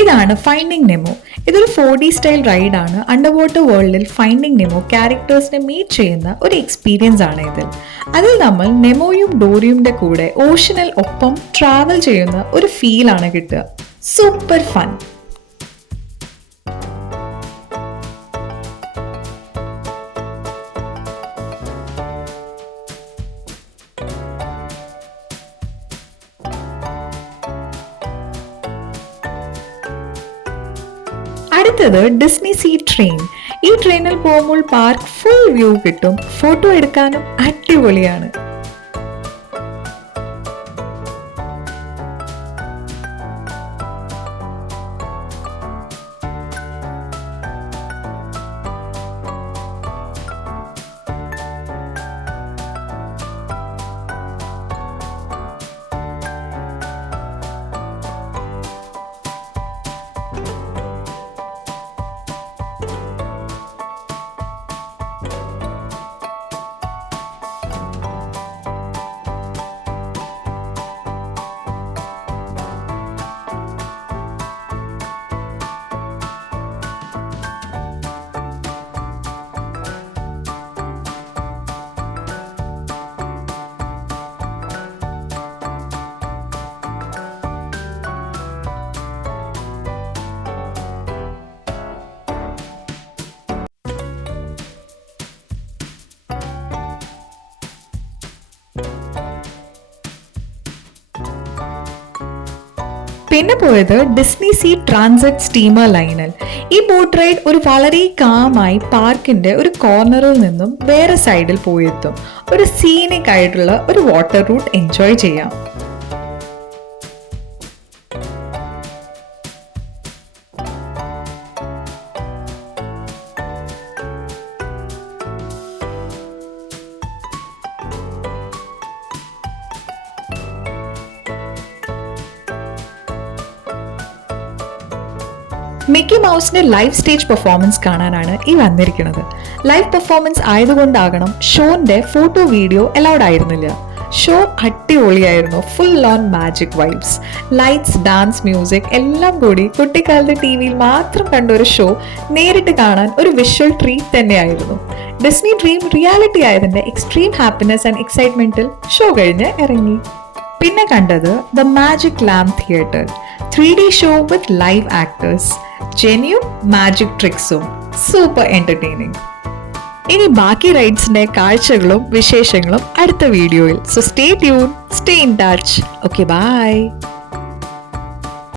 ഇതാണ് finding Nemo. ഇതൊരു 4D style റൈഡാണ്. Under water വേൾഡിൽ ഫൈൻഡിങ് നെമോ ക്യാരക്ടേഴ്സിനെ മീറ്റ് ചെയ്യുന്ന ഒരു എക്സ്പീരിയൻസ് ആണ് ഇതിൽ. അതിൽ നമ്മൾ നെമോയും ഡോറിയുടെ കൂടെ ഓഷനിൽ ഒപ്പം ട്രാവൽ ചെയ്യുന്ന ഒരു ഫീൽ ആണ് കിട്ടുക. Super fun. അടുത്തത് ഡിസ്നി സീ ട്രെയിൻ. ഈ ട്രെയിനിൽ പോകുമ്പോൾ പാർക്ക് ഫുൾ വ്യൂ കിട്ടും. ഫോട്ടോ എടുക്കാനും അടിപൊളിയാണ്. പിന്നെ പോയത് ഡിസ്നി സീ ട്രാൻസിറ്റ് സ്റ്റീമർ ലൈനിൽ. ഈ ബോട്ട് റൈഡ് ഒരു വളരെ കാമായി പാർക്കിന്റെ ഒരു കോർണറിൽ നിന്നും വേറെ സൈഡിൽ പോയെത്തും. ഒരു സീനിക് ആയിട്ടുള്ള ഒരു വാട്ടർ റൂട്ട് എൻജോയ് ചെയ്യാം. മിക്കി മൗസിന്റെ ലൈവ് സ്റ്റേജ് പെർഫോമൻസ് കാണാനാണ് ഈ വന്നിരിക്കുന്നത്. ലൈവ് പെർഫോമൻസ് ആയതുകൊണ്ടാകണം ഷോന്റെ ഫോട്ടോ വീഡിയോ അലൗഡ് ആയിരുന്നില്ല. ഷോ അടിപൊളിയായിരുന്നു. Full on magic vibes, lights, dance, music എല്ലാം കൂടി കുട്ടിക്കാലത്ത് ടിവിയിൽ മാത്രം കണ്ട ഒരു ഷോ നേരിട്ട് കാണാൻ ഒരു വിഷ്വൽ ട്രീറ്റ് തന്നെയായിരുന്നു. ഡിസ്നി ഡ്രീം റിയാലിറ്റി ആയതിന്റെ എക്സ്ട്രീം ഹാപ്പിനെസ് ആൻഡ് എക്സൈറ്റ്മെന്റിൽ ഷോ കഴിഞ്ഞ് ഇറങ്ങി. പിന്നെ കണ്ടത് the magic lamp theatre. 3D show with live actors, genuine magic ട്രിക്സും സൂപ്പർ എന്റർടൈനിങ്. ഇനി ബാക്കി റൈഡ്സിന്റെ കാഴ്ചകളും വിശേഷങ്ങളും അടുത്ത വീഡിയോയിൽ. So stay tune, stay in touch. Okay, by.